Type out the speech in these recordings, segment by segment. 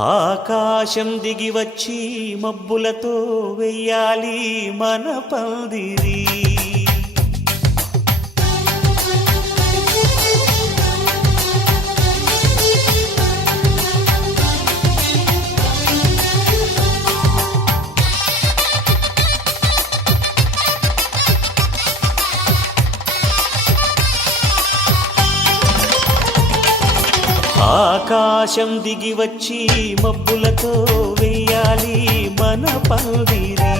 ఆకాశం దిగి వచ్చి మబ్బులతో వెయ్యాలి మన పందిరి. ఆకాశం దిగి వచ్చి మబ్బులతో వెయ్యాలి మన పందిరి.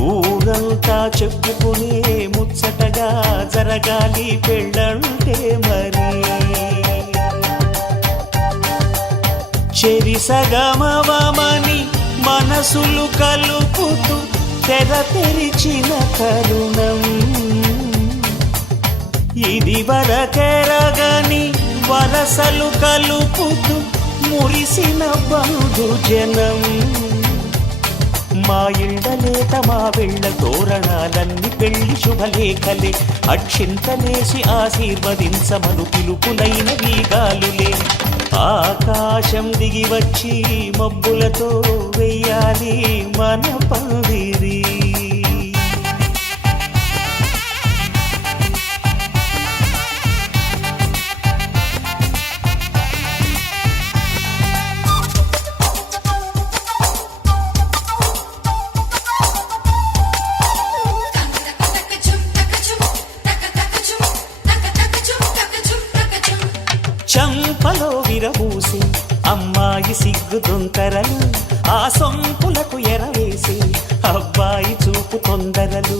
ఊరంతా చెప్పుకునే ముచ్చటగా జరగాలి పెళ్ళంటే మరి. చెరిసగమవమని మనసులు కలుపుతూ తెర తెరిచిన తరుణం ఇది వరకెరగని వరసలు కలుపుతూ మురిసిన బంధుజనం. మా ఇళ్ళలేత మా వెళ్ళ తోరణాలన్నీ పెళ్లి శుభలేఖలే. అక్షింతలేసి ఆశీర్వదించమను పిలుపులైన వీగాలులే. ఆకాశం దిగి వచ్చి మబ్బులతో వెయ్యాలి మన పందిరి. చంపలో విరబూసి అమ్మాయి సిగ్గు దొంతరలు, ఆ సొంపులకు ఎరవేసి అబ్బాయి చూపు తొందరలు.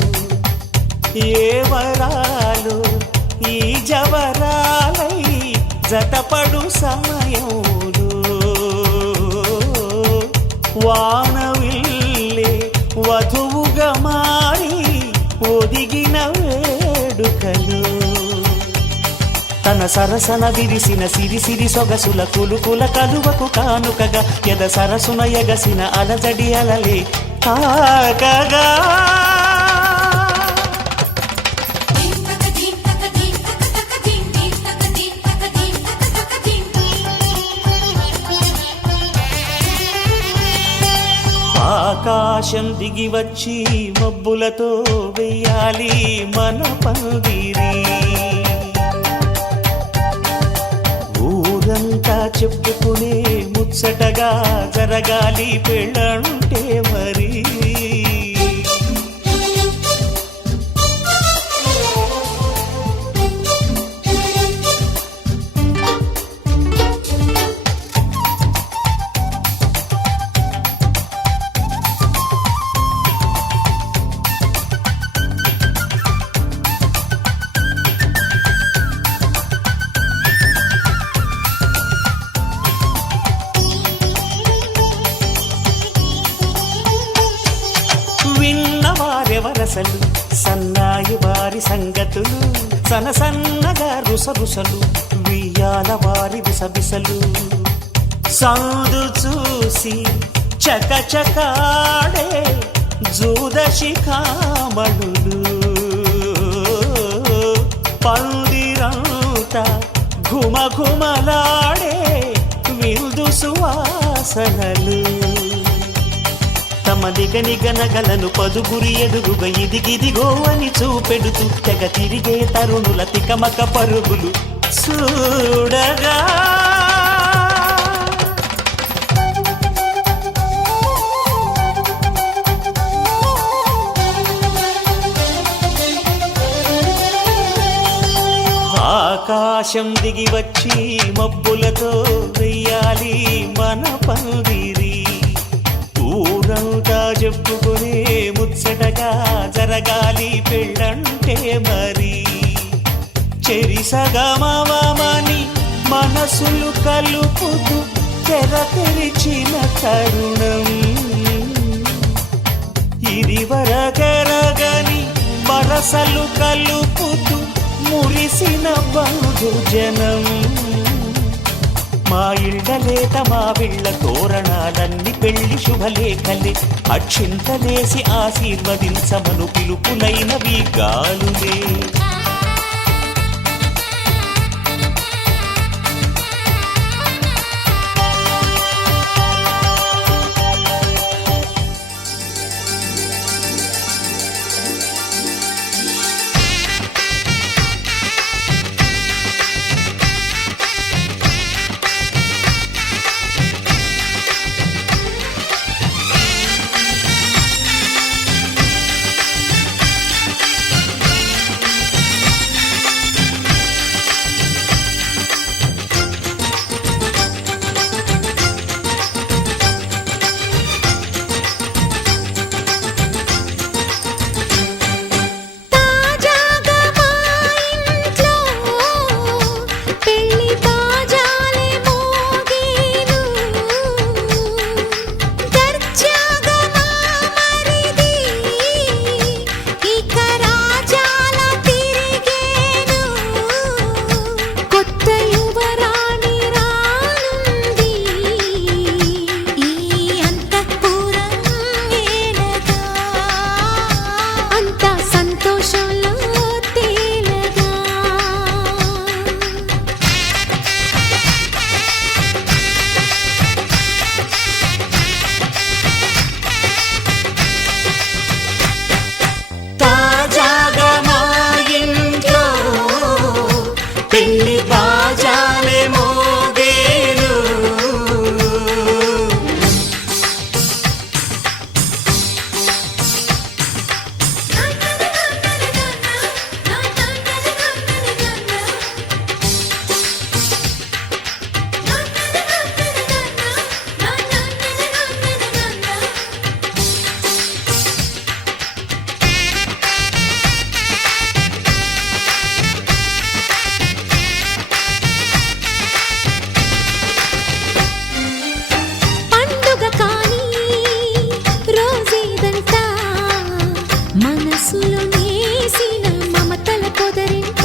ఏ వరాలు ఈ జవరాలై జతపడు సమయంలో వానవిల్లే వధువుగా మారి ఒదిగిన వేడుకలు. తన సరసన విరిసిన సిరిసిరి సొగసుల కులుకుల కలువకు కానుకగా ఎద సరసున ఎగసిన అలజడి అలలే తాకగా. ఆకాశం దిగి వచ్చి మబ్బులతో వెయ్యాలి మన పందిరి. ఊరంతా చెప్పుకునే ముచ్చటగా జరగాలి పెళ్ళంటే మరి. విన్నవారెవరసలు సన్నాయి వారి సంగతులు, సనసన్నగా రుసరుసలు వియ్యాల వారి విసబిసలు. సందు చూసి చకచకాడే జూదశిఖామణులు, పందిరంతా ఘుమఘుమలాడే విందు సువాసనలు. తమ దిగనిగనగలను పదుగురి ఎదుగుగా ఇదిగిదిగో అని చూపెడుతూ తెగ తిరిగే తరుణుల తికమక పరుగులు చూడగా. ఆకాశం దిగి వచ్చి మబ్బులతో వెయ్యాలి మన పందిరి. ఊరంతా చెప్పుకునే ముచ్చటగా జరగాలి పెళ్ళంటే మరి. చెరిసగమవమని మనసులు కలుపుతూ తెర తెరిచిన తరుణం ఇది వరకెరగని వరసలు కలుపుతూ మురిసిన బంధుజనం. మా ఇళ్ళలేత మా వెళ్ళ తోరణాలన్నీ పెళ్లి శుభలేఖలే. అక్షింతలేసి ఆశీర్వదించమను పిలుపులైన వీగాలులే. పెళ్లి బాజాలే మోగేను. మనసులో నేసిన మమతల పొదరింట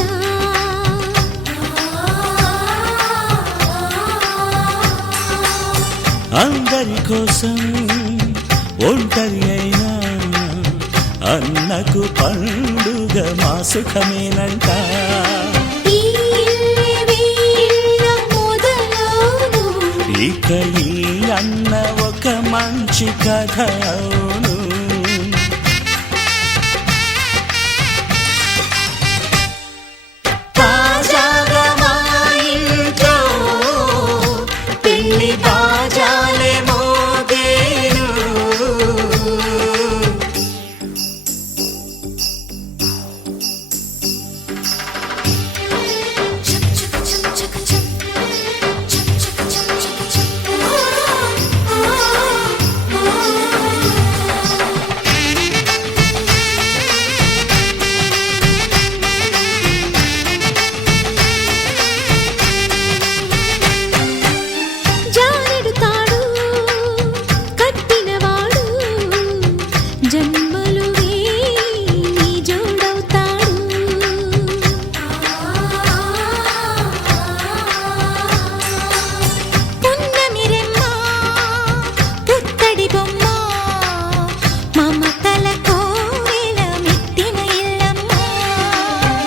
అందరి కోసం ఒంటరి అయినా అన్నకు పండుగ మా సుఖమేనంట. ఇక ఈ అన్న ఒక మంచి కథ అవును.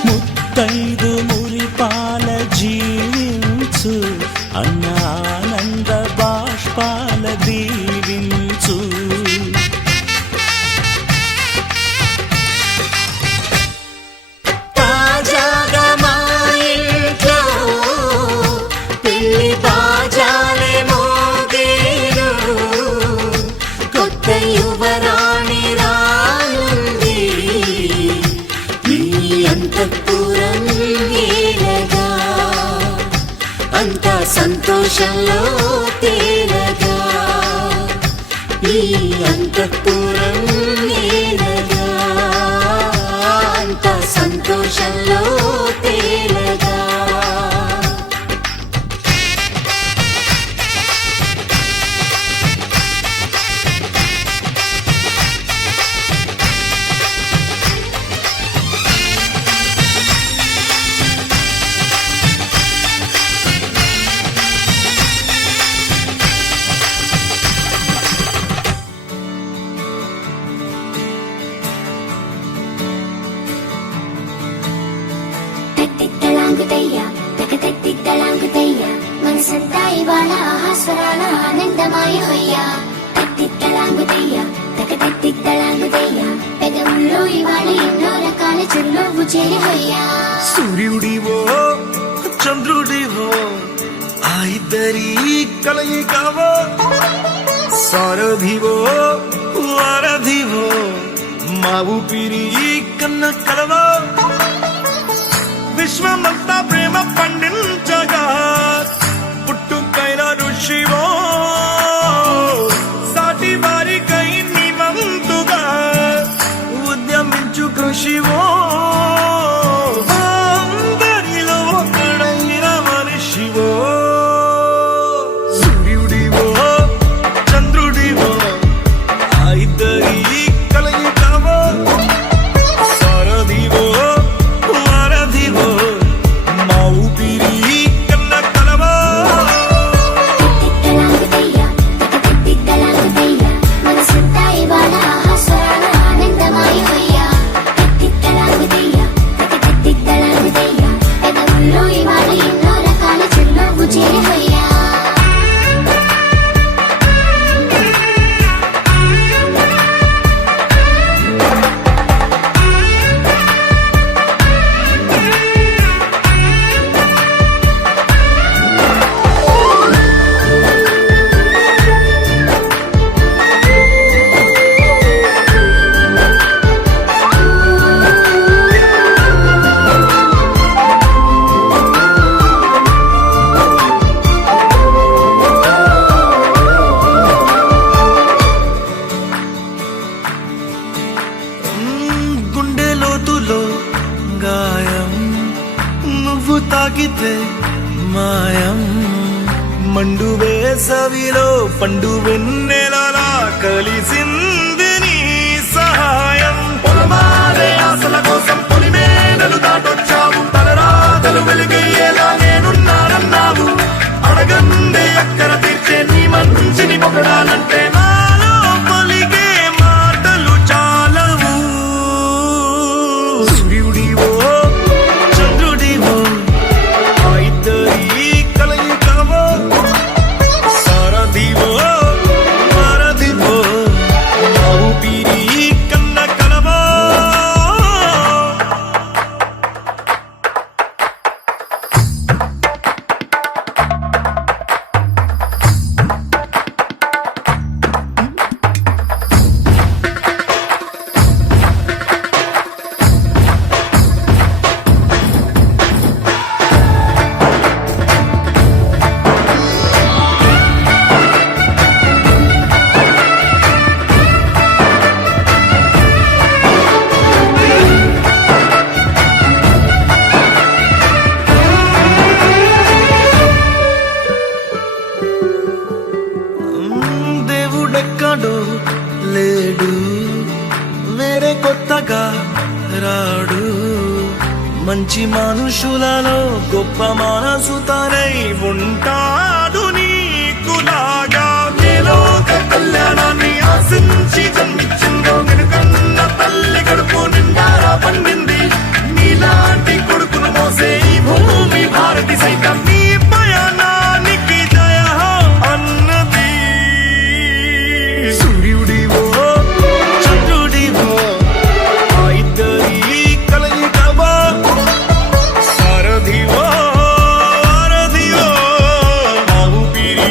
ముత్తైదు మురిపాల జీవించు అన్న ఆనంద బాష్పాల దీవించు. తాజాగా మా ఇంట్లో పెళ్లి బాజాలే మోగేను. కొత్త యువరాణి రానుంది ఈ అంతఃపురం ఏలగా. అంతా సంతోషంలో తేలగా ఈ అంతఃపురం ఏలగా. అంతా సంతోషంలో తేలగా. మనసంతా ఇవాళ ఆహాస్వరాల ఆనందమాయ హొయ్యా. తట్టిత్తలాంగుతయ్యా తకతెత్తిత్తలాంగుతయ్యా. పెదవుల్లో ఇవాళ ఎన్నో రకాల చిరునవ్వు చేరి హొయ్యా. సూర్యుడివో చంద్రుడివో ఆ ఇద్దరి కలయికవో. సారథివో వారధివో మా ఊపిరి కన్న కలవో. విశ్వమంతా ప్రేమ పండించగా పుట్టుకైన ఋషివో. సాటి వారికై నివంతుగా ఉద్యమించు కృషివో. అందరిలో ఒకడైన మనిషివో. సూర్యుడివో చంద్రుడివో ఆ ఇద్దరి కలయికవో. సారథివో వారధివో మాయం మండు వేసవిలో పండు వెన్నెలలా కలిసింది నీ సహాయం పొలమారే ఆశల కోసం పొలిమేనలు దాటొచ్చావు తలరాతలు వెలుగయ్యేలా నేనున్నానన్నావు అడగందే అక్కర తీర్చే నీ మంచిని పొగడాలంటే నాలో పలికే మాటలు చాలవు సూర్యుడివో చంద్రుడివో ఆ ఇద్దరి కలయికవో సారథివో వారధివో ఆ ఊపిరి కన్న కలవో దేవుడెక్కడో లేడు వేరే కొత్తగా రాడు మంచి మనుషులలో గొప్ప మనసు తనై ఉంటాడు నీకులాగా నేలోక కళ్యాణాన్ని ఆశించి జన్మించిందో వెనుకన్న తల్లి కడుపు నిండారా పండింది నీలాంటి కొడుకును మోసే ఈ భూమి భారతి సైతం నీ పయనానికి జయ అన్నది సూర్యుడివో చంద్రుడివో ఆ ఇద్దరి కలయికవో సారథివో వారధివో ఆ ఊపిరి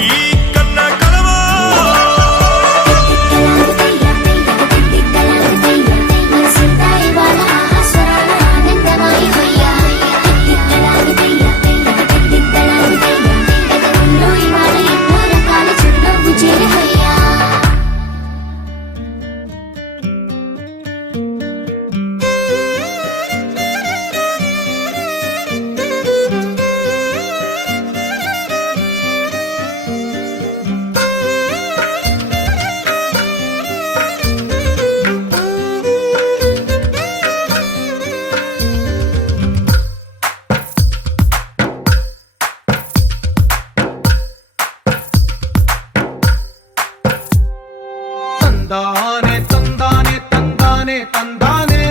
కన్న కలవో మనసంతా ఇవాళ ఆస్వరాల ఆనందమాయి హొయ్యా తిత్తలాగుతయ్యా తిత్తలాగుతయ్యా పెదవుల్లో ఇవాళ ఎన్నో రకాల చిరునవ్వు చేరి హొయ్యా తందానే తందానే తందానే తందానే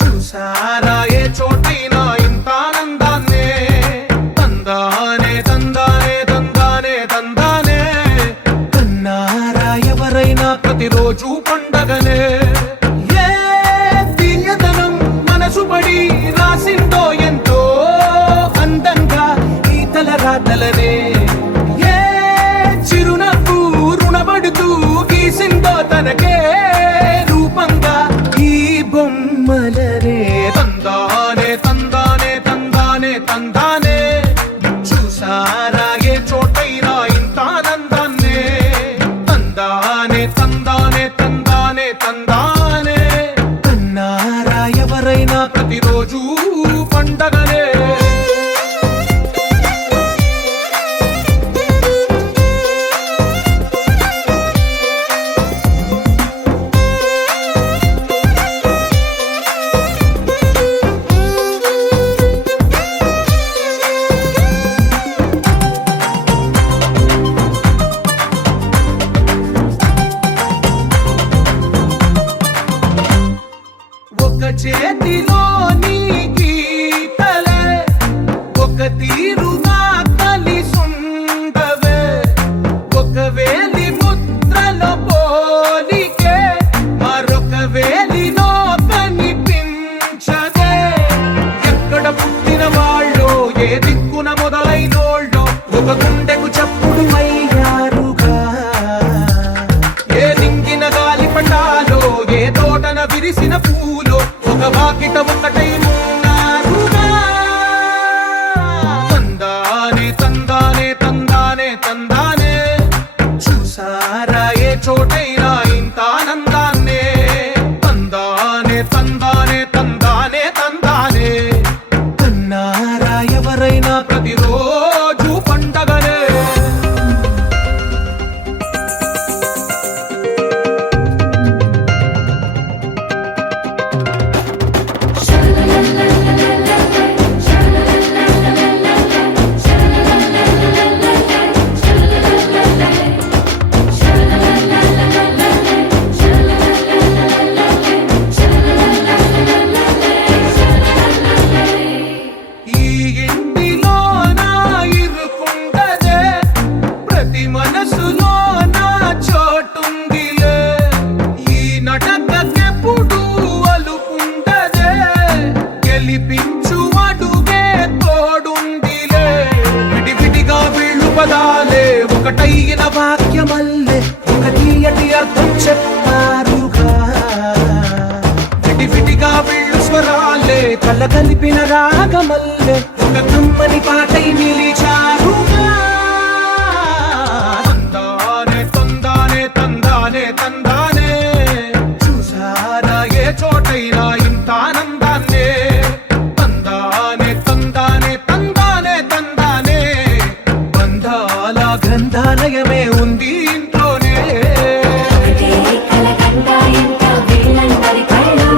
చూసారా ఏ చోటైనా ఇంత ఆనందాన్నే తందానే తందానే తందానే తందానే కన్నారా ఎవరైనా ప్రతిరోజు పండగనే ఏ తీయదనం మనసు పడి రాసిందో ఎంతో అందంగా ఈ తలరాతలనే ఏ చిరునవ్వు రుణపడుతూ గీసిందో తనకే రూపంగా ఈ బొమ్మలనే తందానే తందానే తందానే తందానే చూసారా ఏ చోటైనా ఇంత ఆనందాన్నే తందానే తందానే తందానే తందానే కన్నారా ఎవరైనా ప్రతిరోజు పండగనే ఒక చేతిలో నీ గీతలే ఒక తీరుగా కలిసుండవే ఒక వేలి ముద్రలో పోలికే మరొక వేలిలో కనిపించదే ఎక్కడ పుట్టిన వాళ్ళో ఏ దిక్కున మొదలైనోళ్ళో ఒక గుండెకు చప్పుడు అయ్యారుగా ఏ నింగిన గాలి పటాలో ఏ తోటన విరిసిన పూలో ఒక వాకిట ఒకటై ఉన్నారుగా తందా పదాలే ఒకటైన వాక్యమల్లే ఒక తీయటి అర్థం చెప్పారుగా విడివిడిగా వీళ్ళు స్వరాలే కళ్ళ కలిపిన రాగమల్లే ఒక కమ్మని పాటై నిలిచారుగా తందానే తందానే తందానే తందానే చూసారా ఏ చోటైనా ఇంత ఆనందాన్నే తందానే తందానే తందానే తందానే బంధాల గ్రంథాలయమే ఉంది ఇంట్లోనే ఒకటే కలకండ ఎంత వీళ్ళందరి కళ్ళు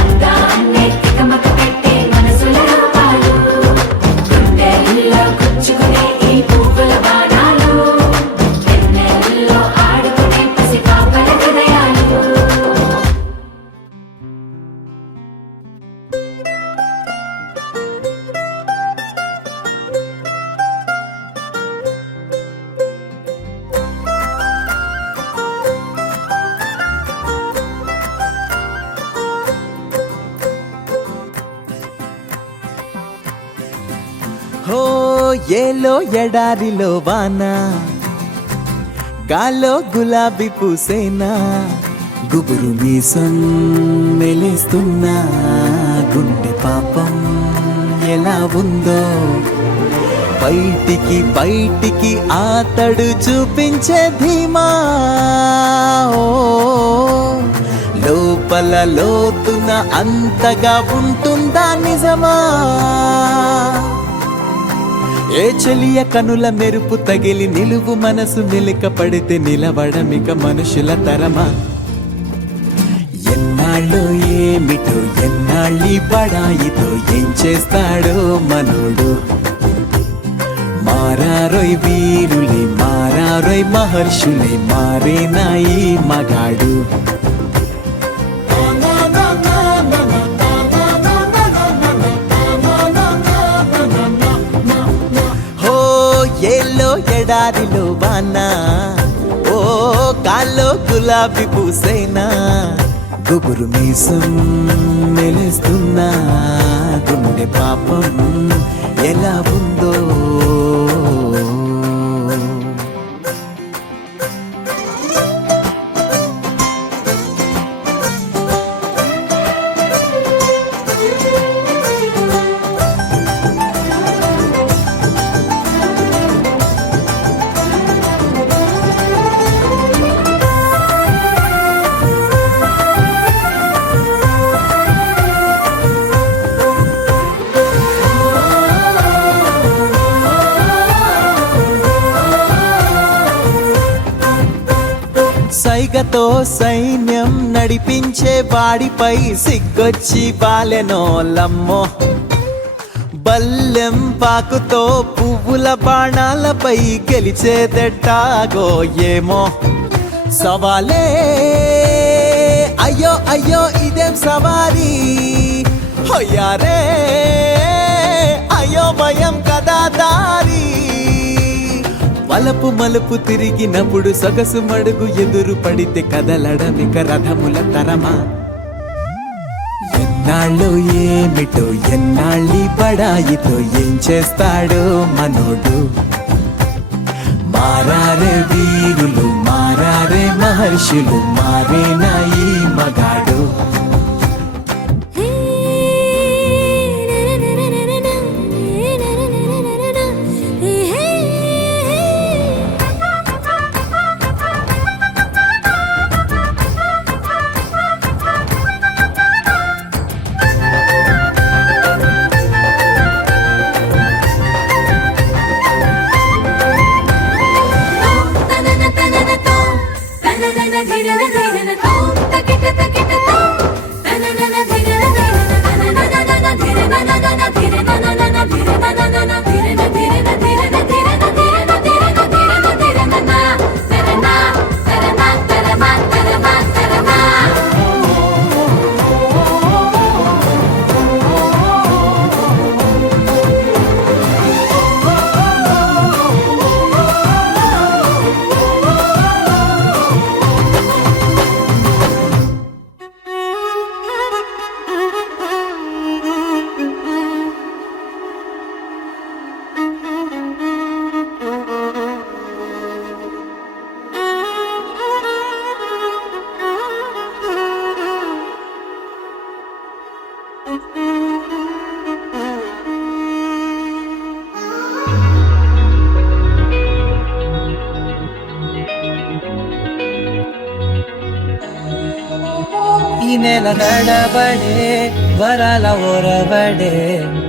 అందాన్నే తికమక పెట్టే మనసుల రూపాలు గుండెల్లో గుచ్చుకునే ఈ పువ్వుల బాణాలు వెన్నెల్లో ఆడుకునే పసిపాపల హృదయాలు హో ఏలో ఎడారిలో వాన గాలో గులాబీ పూసేనా గుబురు మీసం మెలేస్తున్నా గుండె పాపం ఎలా ఉందో బయటికి బయటికి ఆతడు చూపించే ధీమా ఓ, లోపల లోతున అంతగా ఉంటుందా నిజమా ఏ చెలియ కనుల మెరుపు తగిలి నిలువు మనసు మెలిక పడితే నిలబడమిక మనుషుల తరమా ఎన్నాళ్ళు ఏమిటో ఎన్నాళ్ళి బడాయితో ఏం చేస్తాడో మనోడు మారారోయ్ వీరులే మారారోయ్ మహర్షులే మారేనా ఈ మగాడు హో ఏలో ఎడారిలో వాన ఓ కాల్లో గులాబీ పూసేనా గుబురు మీసం మెలుస్తున్నా గుండె పాపం ఎలా ఉందో సైగతో సైన్యం నడిపించే వాడిపై సిగ్గొచ్చి బాలెనోలమ్మో బల్లెం పాకుతో పువ్వుల బాణాలపై గెలిచేదెట్టాగో ఏమో సవాలే అయ్యో అయ్యో ఇదేం సవారీ హొయ్యారే అయ్యో భయం కదా దారి వలపు మలుపు తిరిగినప్పుడు సొగసు మడుగు ఎదురు పడితే కదలడమిక రథముల తరమా ఎన్నాళ్ళు ఏమిటో ఎన్నాళ్ళి బడాయితో ఏం చేస్తాడో మనోడు మారారే వీరులు మారారే మహర్షులు మారేనా ఈ మగాడు తనన తనన తో తనన ధిరన ధిరన తో తకిట తకిట తో నెల నడబడే వరాల ఓరబడే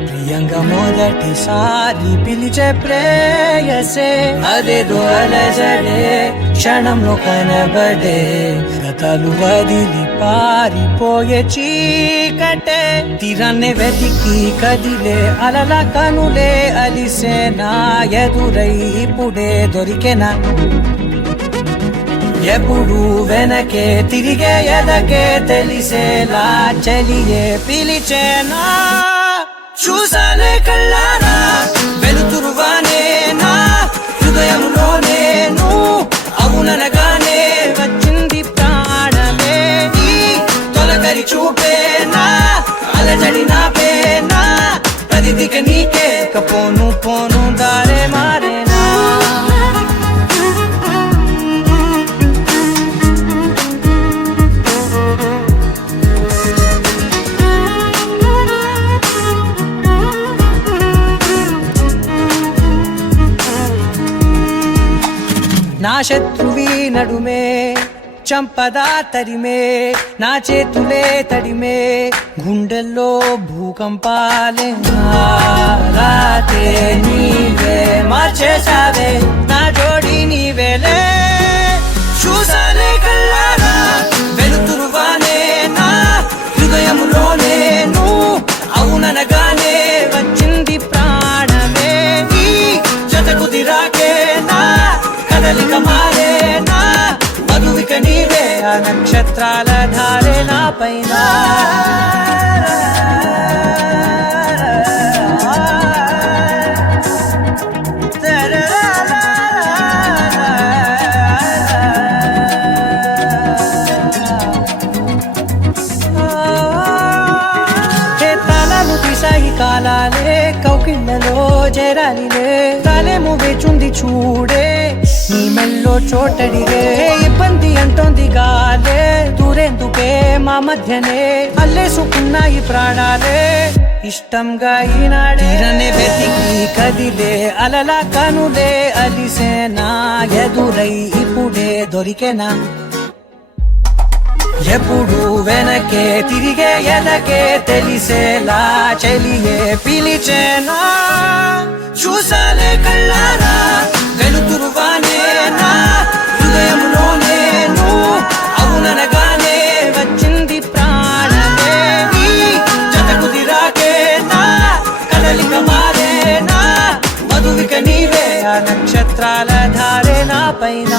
ప్రియంగా మొదటిసారి పిలిచే ప్రేయసే అదేదో అలజడే క్షణంలో కనబడే గతాలు వదిలి పారిపోయే చీకటే తీరాన్ని వెతికి కదిలే అలల కనులే అలిసే నా ఎదురై ఇప్పుడే దొరికెనా ఎప్పుడు వెనకే తిరిగే ఎదకే తెలిసేలా చలియే పిలిచేనా చూసానే కళ్ళారా వెలుతురువానే నా హృదయంలో నేను అవుననగానే వచ్చింది ప్రాణమే ఈ తొలకరి చూపేనా అలజడి నా పేనా ప్రతిదిక నీకే పోను పోను దారే మారేనా నా శత్రువి నడుమే చంపదా తరిమే నా చేతులే తడిమే గుండెల్లో భూకంపాలే రాతే నీవే మార్చేసావే నా జోడి నీవేలే చూసానే కళ్ళారా వెలుతురువానే నా హృదయములో నేను అవుననగానే వచ్చింది ప్రాణమే ఈ జతకు దిరాకే నా కదలిక మారేనా మధువిక నీవే ఆ నక్షత్రాల ధారే నా పైన కాలాలే కౌకిళ్ళలో చేరాలిలే కాలేమో వేచుంది చూడే నీ మెల్లో చోటడిగే ఇబ్బంది అంటోంది గాలే దూరేందుకే మా మధ్యనే అల్లేసుకున్నాయి ప్రాణాలే ఇష్టంగా ఈనాడే వెతికి కదిలే అలల కనులే అలిసేనా ఎదురై ఇప్పుడే దొరికెనా ఎప్పుడు వెనకే తిరిగే ఎదకే తెలిసేలా చెలియే పిలిచేనా చూసాలే కళ్ళారా వెలుతురువానే నా హృదయంలో నేను అవుననగానే వచ్చింది ప్రాణమే ఈ జతకు దిరాకే నా కదలిక మారేనా మధువిక నీవే ఆ నక్షత్రాల ధారే నా పైన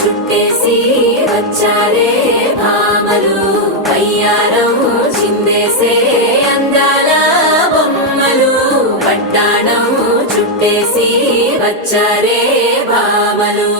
చుట్టేసి వచ్చారే భామలు వయ్యారం చిందేసే అందాల బొమ్మలు పట్టాణం చుట్టేసి వచ్చారే భామలు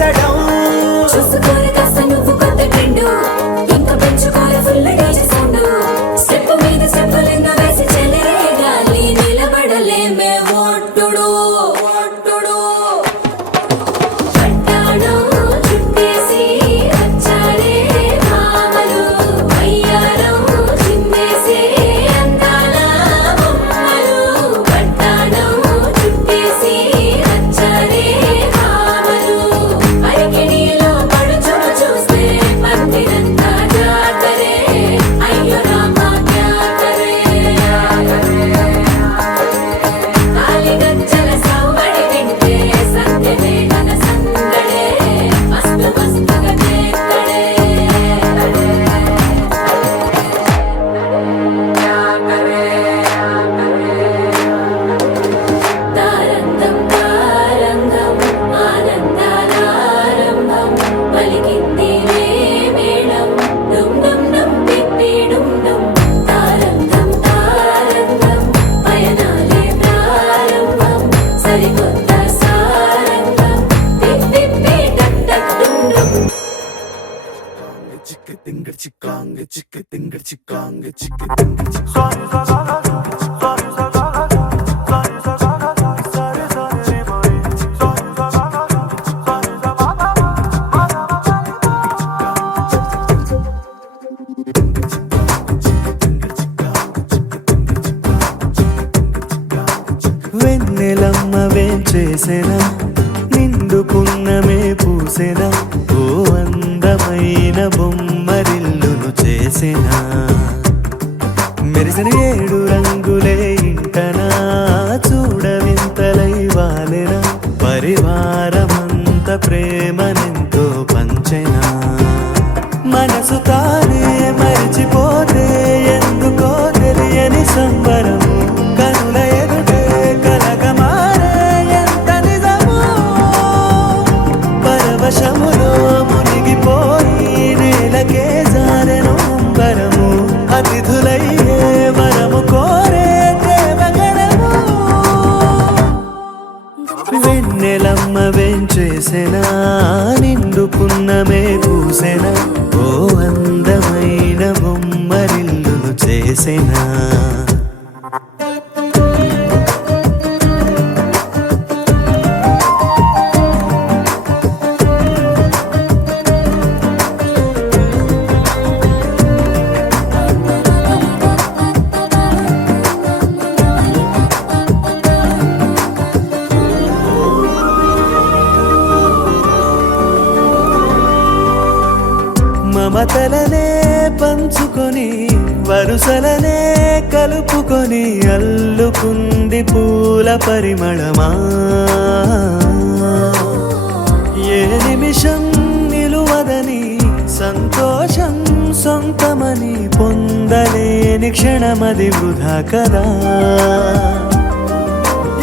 మెరసడం చూసుకోరు కాస్త నువ్వు కొత్త ట్రెండ్ ఇంకా పెంచుకోరు ఫుల్ డీజే సౌండ్ స్టెప్ మీద స్టెప్పులెన్నో వేసి చెలే గాలి నిలబడలేమే ఒట్టుడు పట్టాణం చుట్టేసి వచ్చారే భామలు వయ్యారం చిందేసే అందాల బొమ్మలు పట్టాణం చుట్టేసి వచ్చారే భామలు అరికెడిలో పడుచును చూస్తే పందిరంతా జాతరే అయ్యో రామా జాతరే కాలిగజ్జల సవ్వడి వింటే సంధ్యనే మన సందడే మస్తు మస్తుగా చేస్తడే తారంగం తారంగం ఆనందాలారంభం పలికింది మేళం డుమ్ డుమ్ డుమ్ తిప్పి డుమ్ డుమ్ తారంగం తారంగం పయనాలే ప్రారంభం సరికొత్త సారంగం తిప్పి టక్ టక్ డుమ్ డుమ్ వెన్నెలమ్మవేం చేసేనా నిండుకున్నమే పూసెనా ఓ అందమైన బొమ్మరిల్లును చేసేనా మెరిసిన 7 రంగులే ఇంటనా చూడవింతలై వాలెనా పరివారమంత ప్రేమనెంతో పంచెనా మనసు తానే మరిచిపోతే ఎందుకో తెలియని సంబరము కనుల ఎదుటే కలగమారే ఎంత నిజమో పరవశములో మునిగిపోయి నేలకే జారెను అంబరము అతిథులయ్యే వరము కోరే దేవగణము వెన్నెలమ్మవేం చేసెనా నిండుకున్నమే పూసెనా ఓ అందమైన బొమ్మరిల్లును చేసెనా మమతలనే పంచుకొని వరుసలనే కలుపుకొని అల్లుకుంది పూల పరిమళమా ఏ నిమిషం నిలువదని సంతోషం సొంతమని పొందలేని క్షణమది వృధా కదా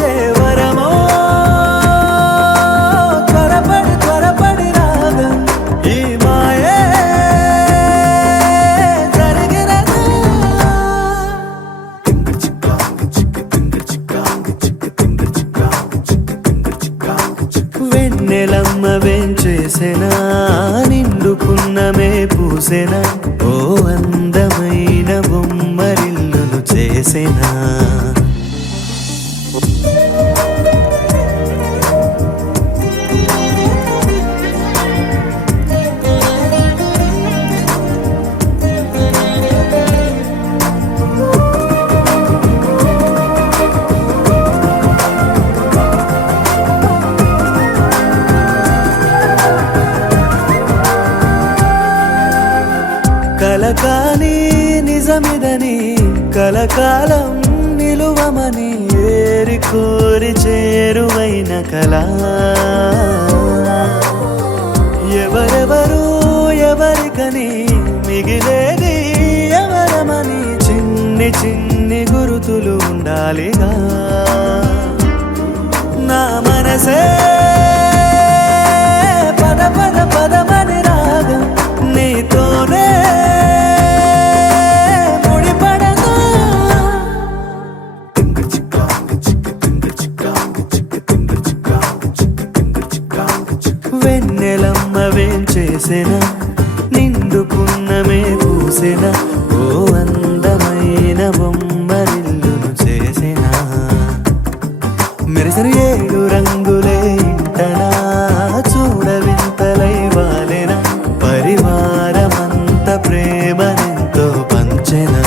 ఏ వరమో త్వరపడి రాగా ఈ మాయే వెన్నెలమ్మవేం చేసెనా నిండుకున్నమే పూసెనా ఓ అందమైన బొమ్మరిల్లును చేసెనా కలకాని నిజమిదని కలకాలం నిలువమని ఏరి కోరి చేరువైన కళ ఎవరెవరు ఎవరికని మిగిలేది ఎవరమని చిన్ని చిన్ని గురుతులు ఉండాలిగా నా మనసే పద పద పదమని రాగం నీతోనే నేలమ్మవేం చేసెనా నిండు పున్నమే పూసెనా ఓ అందమైన బొమ్మరిల్లును చేసెనా మెరిసెను 7 రంగులే ఇంటనా చూడవింతలై వాలెనా పరివారమంత ప్రేమనెంతో పంచెనా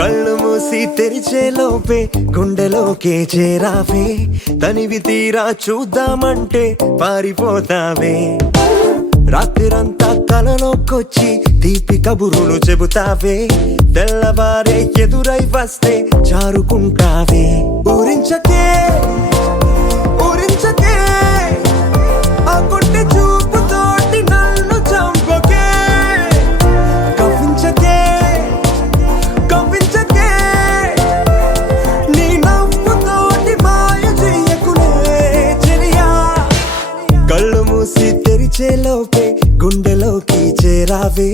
కళ్ళు మూసి తెరిచే లోపే గుండెలోకే చేరావే తనివి తీరా చూద్దామంటే పారిపోతావే రాత్రిరంతా కలలోకొచ్చి తీపి కబురులు చెబుతావే తెల్లవారే ఎదురై వస్తే జారుకుంటావే ఊరించకే ఊరించకే ఆ కొట్టి చూపుతోటి నన్ను చంపకే కవ్వించకే కవ్వించకే నీ నవ్వుతోటి మాయ చెయ్యకులే చెలియా కళ్ళు మూసి తెరిచే లోపే గుండెలోకి చేరావే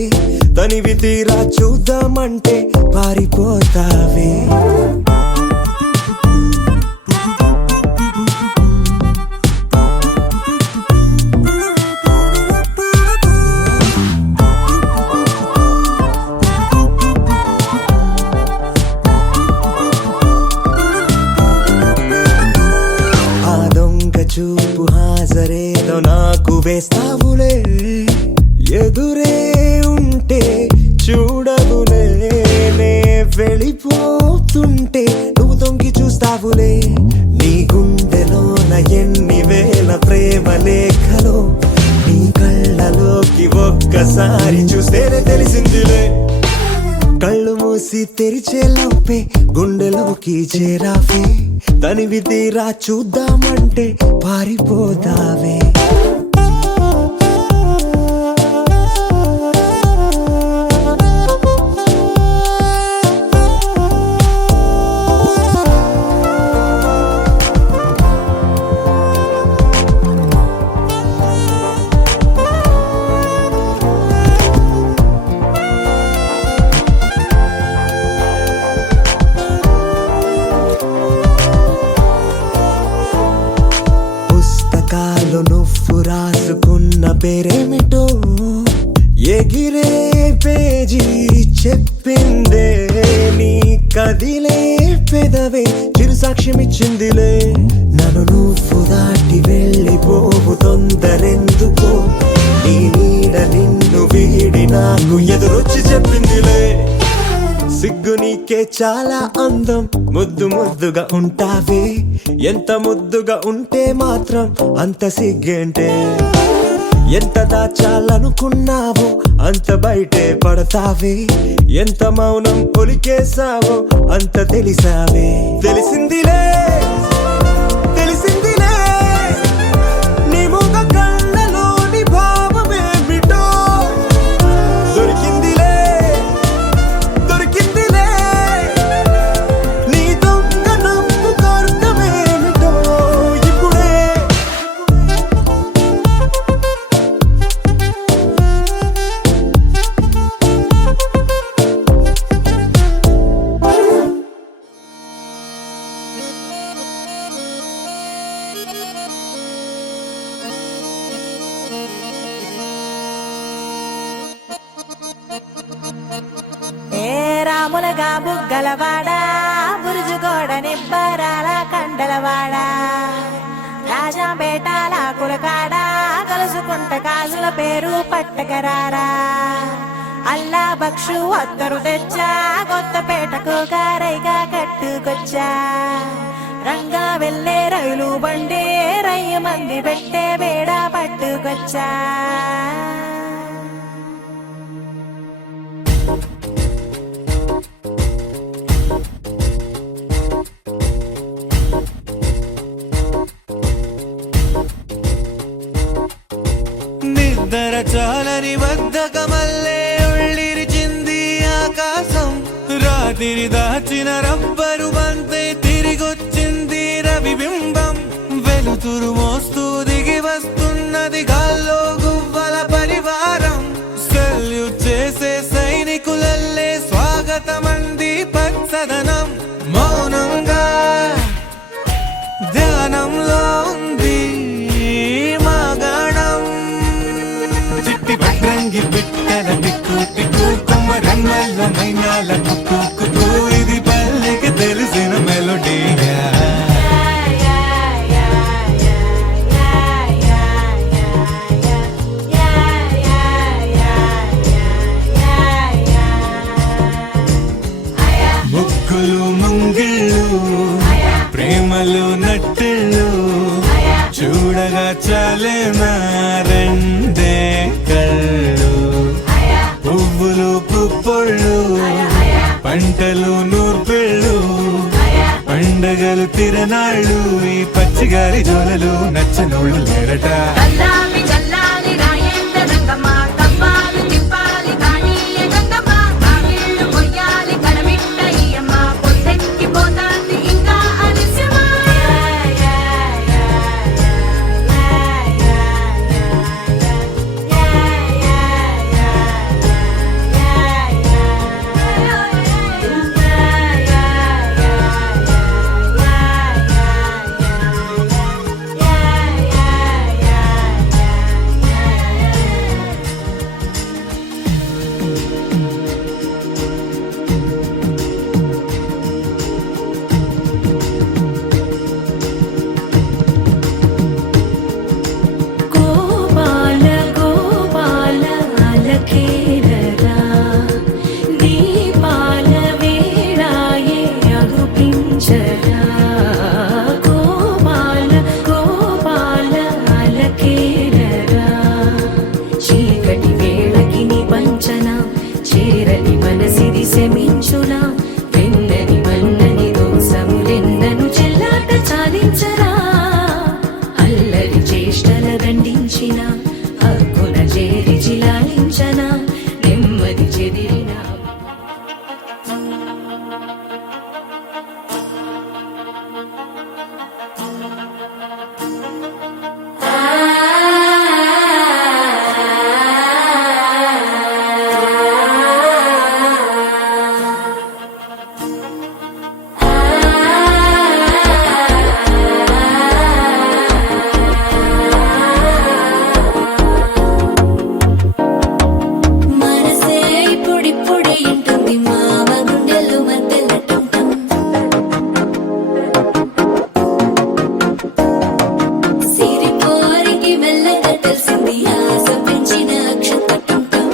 తనివి తీరా చూద్దామంటే పారిపోతావే ఆ దొంగ చూపు హాజరేదో నాకు వేస్తావులే ఎదురే ఉంటే చూడవులే నే వెళ్ళిపోతుంటే నువ్వు తొంగి చూస్తావులే నీ గుండెలోన ఎన్ని వేల ప్రేమ లేఖలో నీ కళ్ళలోకి ఒక్కసారి చూస్తేనే తెలిసిందిలే కళ్ళు మూసి తెరిచే లోపే గుండెలోకి చేరావే తనివి తీరా చూద్దామంటే పారిపోతావే పుస్తకాలు నువ్వు రాసుకున్న పేరేమిటో ఎగిరే పేజీ చెప్పిందే నీ కదిలే పెదవే చిరు సాక్ష్యమిచ్చిందిలే నన్ను నువ్వు దాటి వెళ్ళిపోవు తొందరెందుకో నీ నీడ నిన్ను వీడి నాకు ఎదురొచ్చి చెప్పిందిలే సిగ్గు నీకే చాలా అందం ముద్దు ముద్దుగా ఉంటావే ఎంత ముద్దుగా ఉంటే మాత్రం అంత సిగ్గేంటే ఎంత దాచాలనుకున్నావో అంత బయటే పడతావే ఎంత మౌనం ఒలికేసావో అంత తెలిసావే తెలిసిందిలే తెలిసిందిలే నీ ముఖ కళ్ళలోని భావమేమిటో దొరికిందిలే దొరికిందిలే నీ దొంగ నవ్వు అర్థమేమిటో ఇప్పుడే ఏ రాములగా బుగ్గలవాడా బురుజుగోడ నిబ్బరాల కండలవాడ రాజాపేటాల కులకాడ కలుసుకుంట కాజుల పేరు పట్టకరారా అల్లా బక్షు అత్తరు తెచ్చా కొత్తపేటకు కారైగా కట్టుకొచ్చా రంగా వెళ్ళే రైలు బండి రయ్య మంది పెట్టే బేడ పట్టుకొచ్చా నిద్ర చాలని బద్ధకమల్లే ఉళ్ళిరిచింది ఆకాశం రాత్రి దాచిన రబ్బరు బంతే తిరిగొచ్చింది రవిబింబం ఉసురు మోస్తూ దిగి వస్తున్నది గాల్లో గువ్వల పరివారం. సెల్యూట్ చేసే సైనికులల్లే స్వాగతమంది పచ్చదనం. మౌనంగా ధ్యానంలో ఉంది మగణం. చిట్టి భద్రంగి పిట్టల టిక్కు టిక్కు కొమ్మ రంగల్ల మైనాల కుక్కు కుక్కు. ఇది పల్లెకి తెలిసిన మెలోడీగా. ముగ్గులు ముంగిళ్ళు ప్రేమలు నట్టిళ్ళు చూడగా చాలేనా రెండే కళ్ళు. పువ్వులు పుప్పొళ్ళు పంటలు నూర్పిళ్ళు పండగలు తిరనాళ్ళు. ఈ పచ్చిగారి జోలలు నచ్చనోళ్ళు లేరట. చల్లాలి చల్లాలి రాయేంద్ర రంగమ్మ, కవ్వాలి తిప్పాలి కానీయ గంగమ్మ, కావిళ్ళు కొయ్యాలి కడమిట్ట ఈయమ్మ, పొద్దెక్కి పోతాంది ఇంకా ఆలస్యమా. గోపాల గోపాల అలకేరరా, దీపాల వేళాయే అగుపించరా. గోపాల గోపాల అలకేరరా, చీకటి వేళకి నీ పంచన చేరని మనసిది శమించునా. వెన్నని మన్నని దోసములెన్నను చెల్లాట చాలించరా. అల్లరి చేష్టల దండించిన హక్కున చేరి చిలాలించన, నెమ్మది చెదిరిన మనసే ఇప్పుడిప్పుడే ఇంటుంది మామ గుండెలు మధ్యల టంటం. సిరిపోరికి మెల్లగా తెలిసింది ఆశ పెంచిన అక్షత టంటం.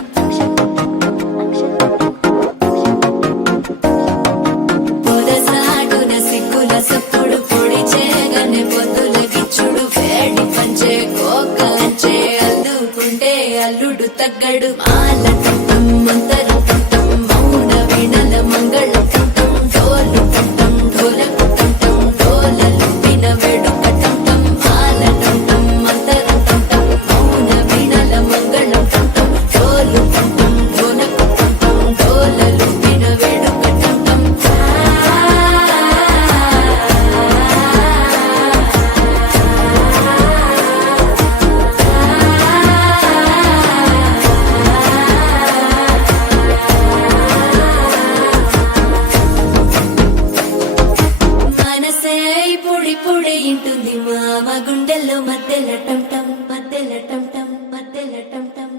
పొదసాటున సిగ్గుల సప్పుడు పొడి చేయగానే పొద్దుల గిచ్చుడు. వేడి పంచే కోకలంచే అల్లుకుంటే అల్లుడు తగ్గడు. మాల టంటం మంతర టంటం మౌన వీణల మంగళ టంటం. డోలు టంటం డోలకు టంటం డోలలు విన వేడుక టంటం. మాల టంటం మంతర టంటం మౌన వీణల మంగళ టంటం. డోలు టంటం డోలకు టంటం డోలలు విన వేడుక టంటం. మనసే ఇప్పుడిప్పుడే ఇంటుంది మామ గుండెల్లో మధ్యల టంటం మధ్యల టంటం మధ్యల టంటం.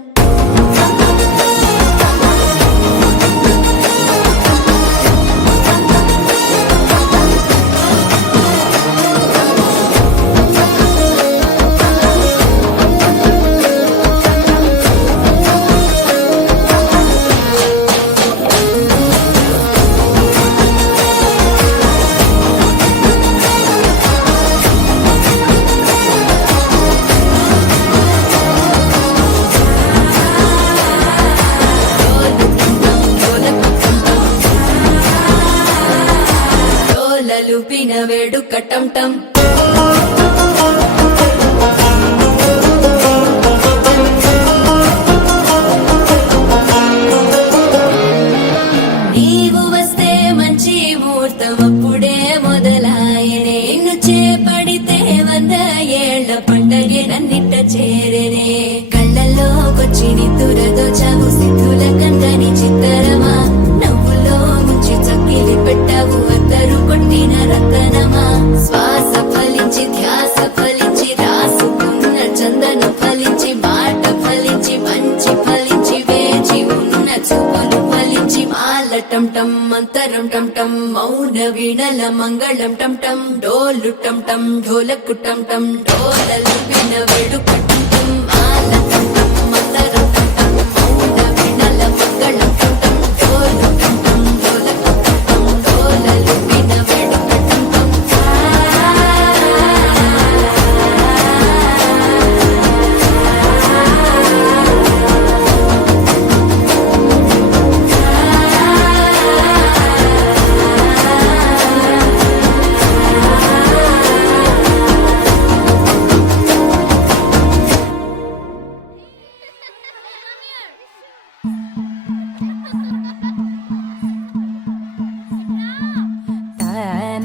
వంద ఏళ్ల పండగే నన్నిట్ట చేరేనే కళ్ళల్లోకొచ్చి నిద్దురదోచావు సిద్ధుల కందని చిత్తరమా నవ్వులో ముంచి చక్కిలి పెట్టావు అద్దరు కొట్టిన రతనమా శ్వాస ఫలించి ధ్యాస ఫలించి రాసుకున్న చందను ఫలించి మాట ఫలించి మంచి ఫలించి వేచి ఉన్న చూపులు ఫలించి మాల టం టం మంతరం టం టం మౌన వీణల మంగళం టం టం డోలు టం టం ఢోలకు టం టం డోలలు విన వేడుక టం టం మాల టం టం మంతరం టం టం మౌన వీణల మంగళం టం టం డోలు టం టం ఢోలకు టం టం డోలలు విన వేడుక టం టం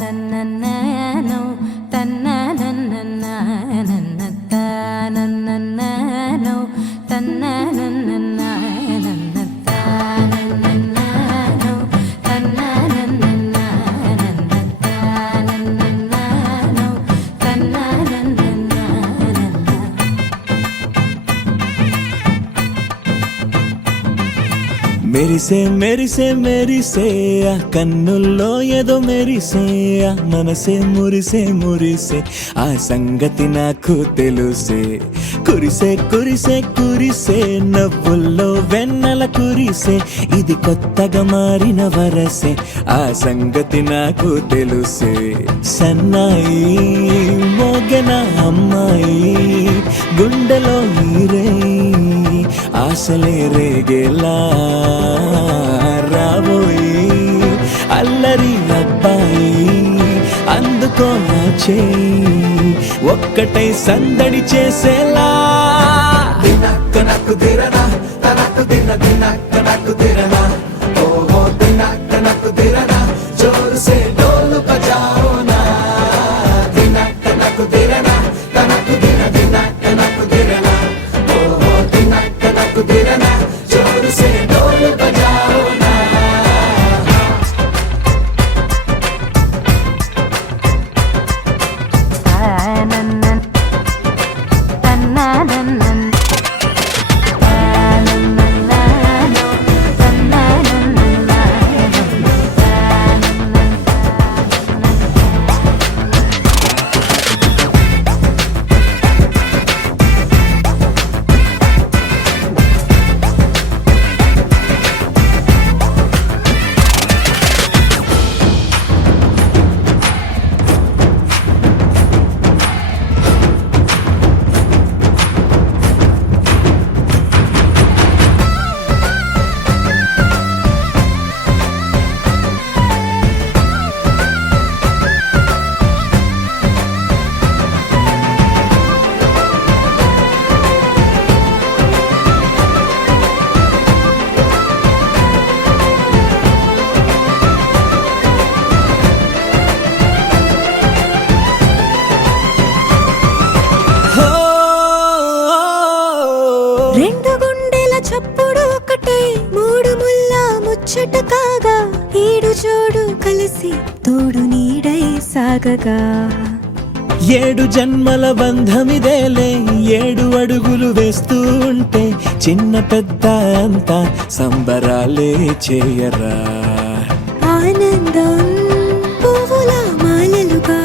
తనననననో, తననననననన, తనననననో, తననననననన, తనననననో, తననననననన, తనననననో, తననననననన. మెరిసే మెరిసే మెరిసే ఆ కన్నుల్లో ఏదో మెరిసే ఆ మనసే మురిసే మురిసే ఆ సంగతి నాకు తెలుసే కురిసే కురిసే కురిసే నవ్వుల్లో వెన్నెల కురిసే ఇది కొత్తగా మారిన వరసే ఆ సంగతి నాకు తెలుసే సన్నాయి మోగన అమ్మాయి గుండెలో ఈరే ఆశలే రేగేలా రాబోయి అల్లరి అబ్బాయి అందుకో నా చేయి ఒక్కటై సందడి చేసేలా దినక్క నాకు దిరనా తనకు దిన దినక్క నాకు దిరనా ఓహో దినక్క నాకు దిరనా జోరు సే డోలు బజాओ నా దినక్క నాకు దిరనా తనకు దిన దినక్క నాకు దిరనా ఓహో దినక్క నాకు దిరనా జోరు సే డోలు బజాओ నా రెండు గుండెల చప్పుడు ఒకటై మూడు ముల్ల ముచ్చట కాగా ఈడు జోడు కలిసి తోడు నీడై సాగగా ఏడు జన్మల బంధమిదేలే ఏడు అడుగులు వేస్తూ ఉంటే చిన్న పెద్ద అంతా సంబరాలే చేయరా ఆనందం పువ్వుల మాలలుగా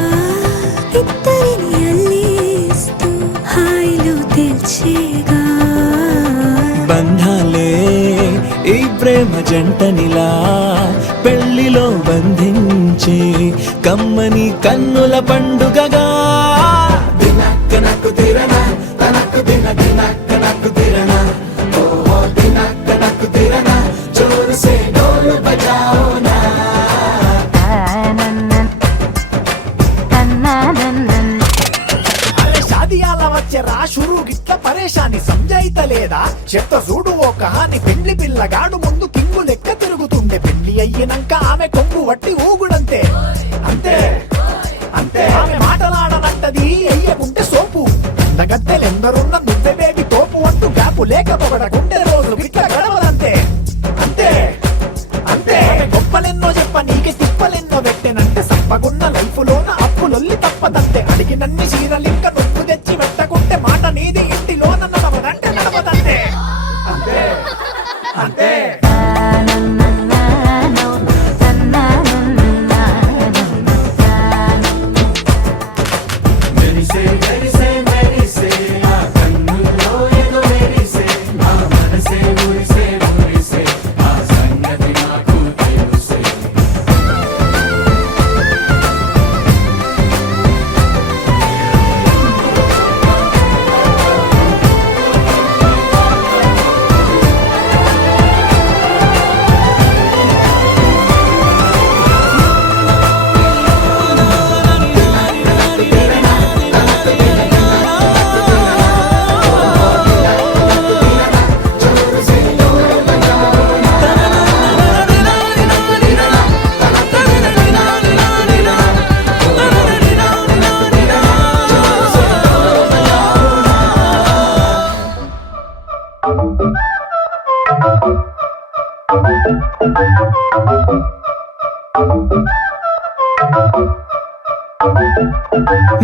ఇద్దరిని అల్లేస్తూ హాయిలో తెల్చేగా బంధాలే ఈ ప్రేమ జంటనిలా పెళ్లిలో బంధించే కమ్మని కన్నుల పండుగగా దినక్క నాకు దిరనా తనకు దిన దినక్క నాకు దిరనా ఓహో దినక్క నాకు దిరనా జోరు సే డోలు బజాओ నా అరే షాదియాల వచ్చెరా షురు గిట్ల పరేషాని సంజాయితలేదా చెత్త చూడు ఓ కహాని పెండ్లి పిల్లగాడు ముందు కింగు లెక్క తిరుగుతుండే పెళ్లి అయ్యినంక ఆమె కొంగు వట్టి ఊగుడంతే అంతే అంతే ఆమె మాటలాడనంటది అందగత్తెలెందరున్న నువ్వే బేబీ తోపు అంటూ గ్యాపు లేక పొగడకుంటే రోజు గిట్ల గడవదంతే అంతే అంతే గొప్పలెన్నో చెప్ప నీకే తిప్పలెన్నో పెట్టెనంటే సప్పగున్న లైఫ్ లోన అప్పులొల్లి తప్పదంతే అడిగినన్ని చీరలింక నువ్వు తెచ్చి పెట్టకుంటే మాట నీది ఇంటిలోన నడవదంటే నడవదంతే అంతే అంతే మెరిసే మెరిసే మెరిసే ఆ కన్నుల్లో ఏదో మెరిసే ఆ మనసే మురిసే మురిసే ఆ సంగతి నాకు తెలుసే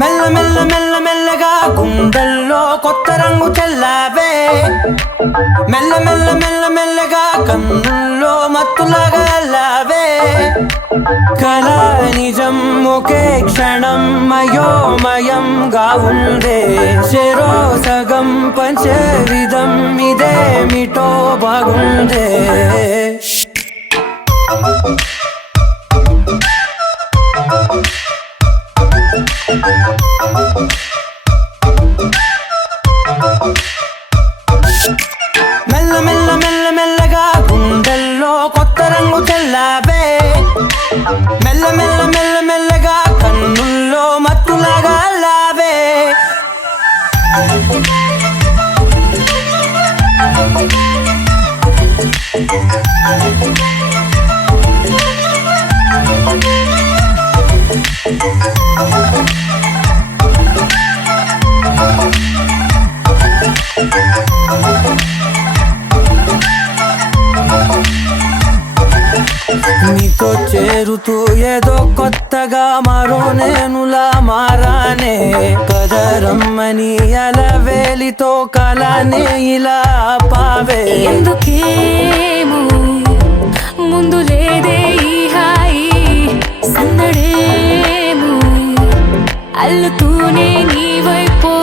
మెల్ల మెల్ల మెల్ల మెల్లగా గుండెల్లో కొత్త రంగు చల్లావే మెల్ల మెల్ల మెల్ల మెల్లగా కన్నుల్లో మత్తులాగా అల్లావే కళ నిజం ఒకే క్షణం మయోమయంగా ఉందే చెరో సగం పంచే విధం ఇదేమిటో బాగుందే మెల్ల మెల్ల మెల్ల మెల్లగా గుండెల్లో కొత్త రంగు చల్లావే మెల్ల మెల్ల మెల్ల మెల్లగా కన్నుల్లో మత్తులాగా అల్లావే నీతో చేరుతూ ఏదో కొత్తగా మరో నేనులా మారానే కదరమ్మని అలవేలితో కలానే ఇలా పావే ఎందుకేమో ముందు లేదే ఈ హాయి సందడేమో అల్లుతూనే నీ వైపో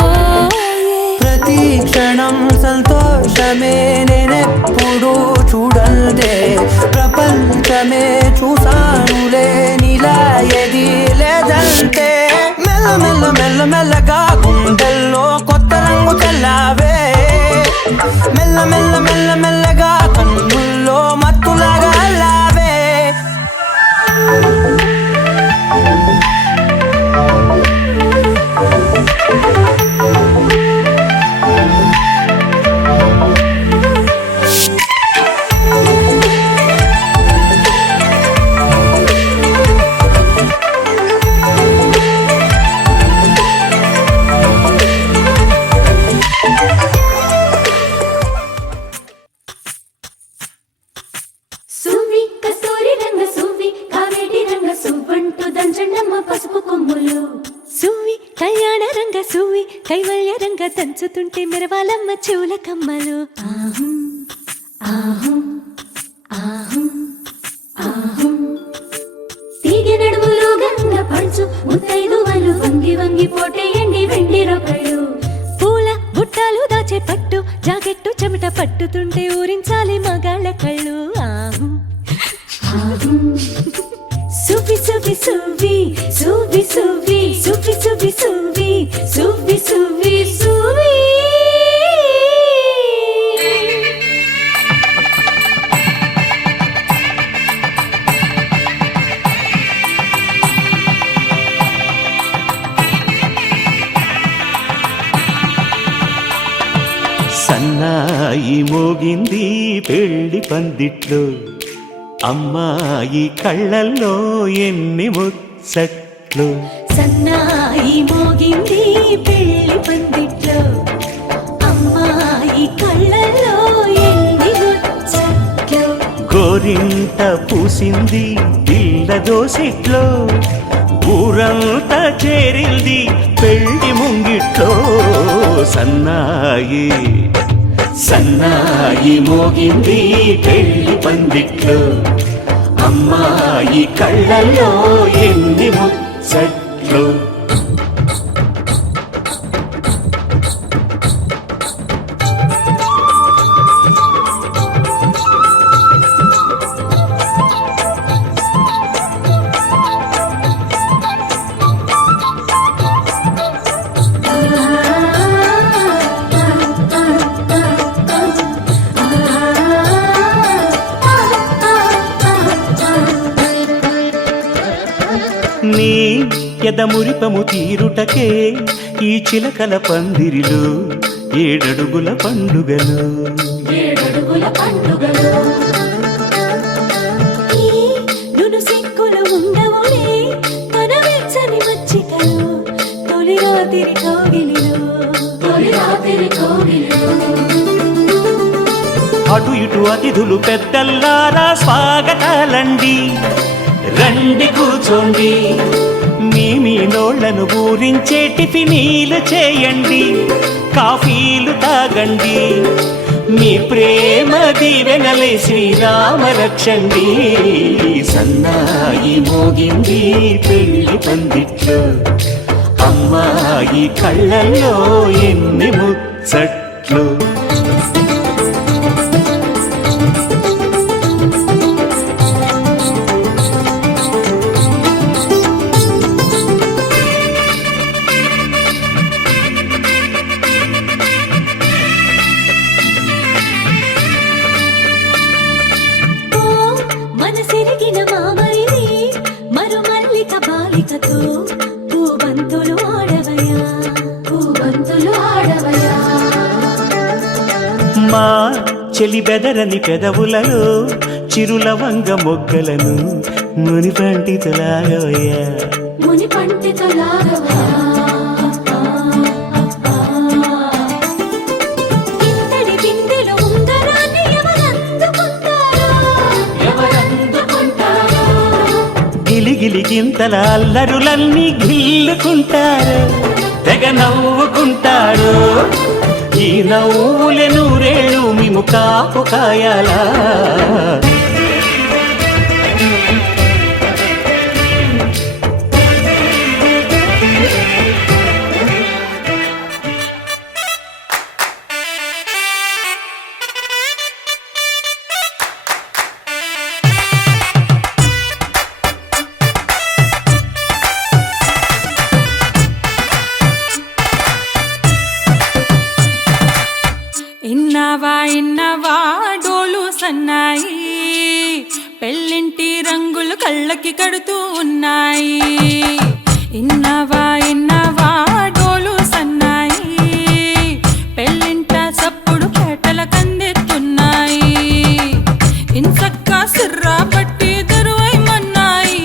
ప్రతి క్షణం సంతోషమే నేనెప్పుడు చూడల్దే ప్రపంచమే చూసానులే నీలా ఏది లేదంటే మెల్ల మెల్ల మెల్ల మెల్లగా గుండెల్లో కొత్త రంగు చల్లావే మెల్ల మెల్ల మెల్ల మెల్లగా కన్నుల్లో మత్తులాగా అల్లావే సువ్వి కస్తూరి రంగ సువ్వి కావేటి రంగ సువ్వంటూ దంచండమ్మ పసుపు కొమ్ములు సువ్వి కళ్యాణ రంగ సువ్వి కైవల్య రంగ దంచుతుంటే మెరవాలమ్మ చెవుల కమ్మలు ఆహుం ఆహుం ఆహుం ఆహుం తీగె నడుములు గంగ పంచు ముత్తైదువలు వంగి వంగి పోటేయండి వెండి రొకళ్ళు పూల బుట్టాలు దాచే పట్టు జాకెట్టు చెమట పట్టుతుంటే ఊరించాలి మగాళ్ళ కళ్ళు ఆహు ఆహుం సువ్వి సువ్వి సువ్వి సువ్వి సువ్వి సువ్వి సువ్వి సువ్వి సువ్వి సువ్వి సువ్వి సన్నాయి మోగింది పెళ్లి పందిట్లో అమ్మాయి కళ్ళల్లో ఎన్ని ముచ్చట్లు సన్నాయి మోగింది పెళ్లి పందిట్లో ఎవరింట పూసింది పిల్ల దోసిట్లో ఊరంతా చేరింది పెళ్లి ముంగిట్లో సన్నాయి సన్నాయి మోగింది పెళ్లి పందిట్లో అమ్మాయి కళ్ళల్లో ఎన్ని ముచ్చట్లు నీ ఎదమురిపము తీరుటకే ఈ చిలకల పందిరిలో ఏడడుగుల పండుగలు ఈ నును సిక్కులు ఉండవులే తన వెచ్చని మచ్చికలు తొలి రాత్రి కోగిలిలో అటు ఇటు అతిథులు పెద్దల్లారా స్వాగతాలండి రండి కూర్చోండి మీ నోళ్లను ఊరించే టిఫినీలు చేయండి కాఫీలు తాగండి మీ ప్రేమ దీవెనలే శ్రీరామ రక్షండి సన్నాయి మోగింది పెళ్లి పందిట్లో అమ్మాయి కళ్ళల్లో ఎన్ని ముచ్చట్లు మనసిరిగిన మామరిది మరుమల్లిక బాలికతో పూబంతులు ఆడవయా మా చెలి బెదరని పెదవులలో చిరులవంగ మొగ్గలను మునిపంటితో లాగవయ్యా ఇంతటి బిందెలో ఉంగరాన్ని ఎవరందుకుంటారో గిలిగిలి గింతల అల్లరులన్నీ గిల్లుకుంటారు తెగ నవ్వుకుంటారు ఈ నవ్వులే నూరేళ్ళు మేము కాపు కాయాలా ఇన్నవా డోలు సన్నాయి పెళ్ళింటి రంగులు కళ్ళకి కడుతూ ఉన్నాయి ఇన్నవా డోలు సన్నాయి పెళ్ళింట సప్పుడు పేటల కందెత్తున్నాయి ఇన్సక్క సిర్రా పట్టి దరువైమన్నాయి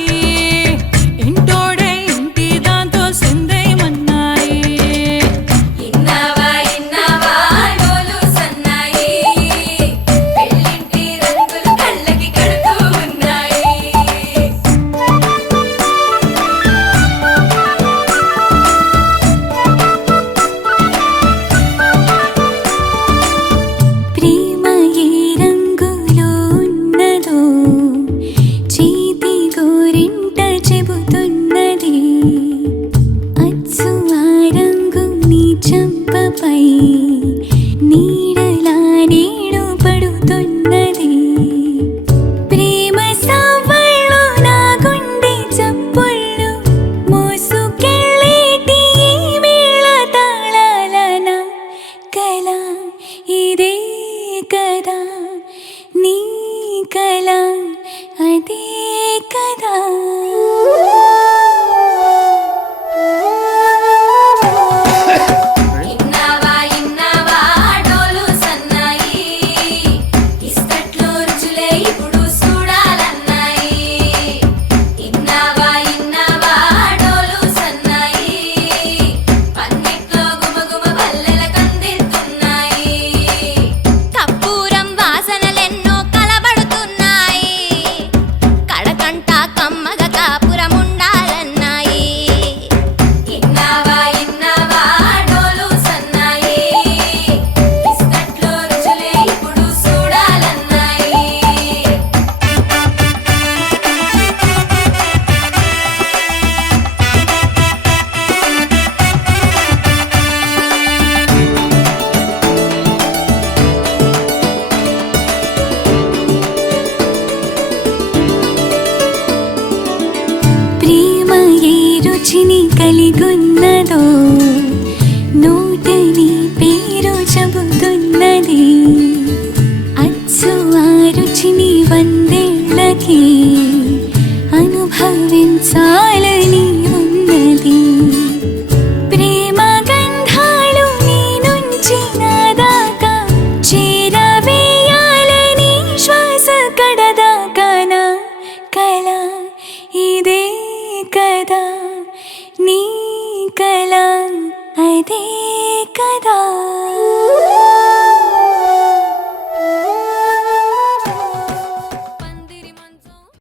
ఇంటోడే ఇంటి దాంతో సిందైమన్నాయి ఇన్నవా డోలు సన్నాయి పెళ్ళింటి రంగులు కళ్ళకి కడుతూ ఉన్నాయి మనదే కదా